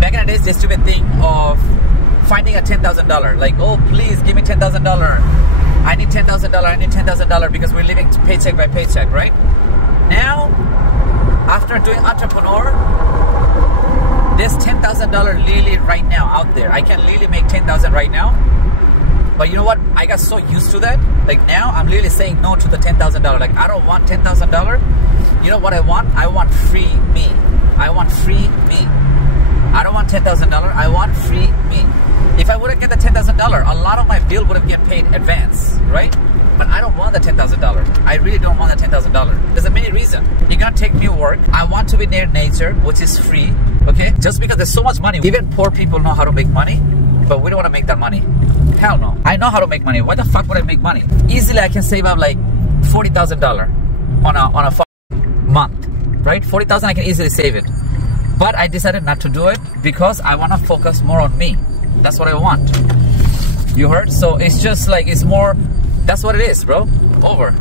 Back in the days, this stupid thing of finding a $10,000, like, oh, please give me $10,000. I need $10,000. I need $10,000 because we're living paycheck by paycheck, right? Now, after doing entrepreneur, there's $10,000 literally right now out there. I can literally make $10,000 right now. But you know what? I got so used to that. Like now, I'm literally saying no to the $10,000. Like I don't want $10,000. You know what I want? I want free me. I want free me. I don't want $10,000. I want free me. If I wouldn't get the $10,000, a lot of my bill would have get paid advance, right? But I don't want the $10,000. I really don't want the $10,000. There's a many reasons. You're gonna take me to work. I want to be near nature, which is free. Okay? Just because there's so much money. Even poor people know how to make money, but we don't want to make that money. Hell no. I know how to make money. Why the fuck would I make money? Easily, I can save up like $40,000 on a month, right? $40,000, I can easily save it. But I decided not to do it because I want to focus more on me. That's what I want. You heard? So it's just like, it's more, that's what it is, bro. Over.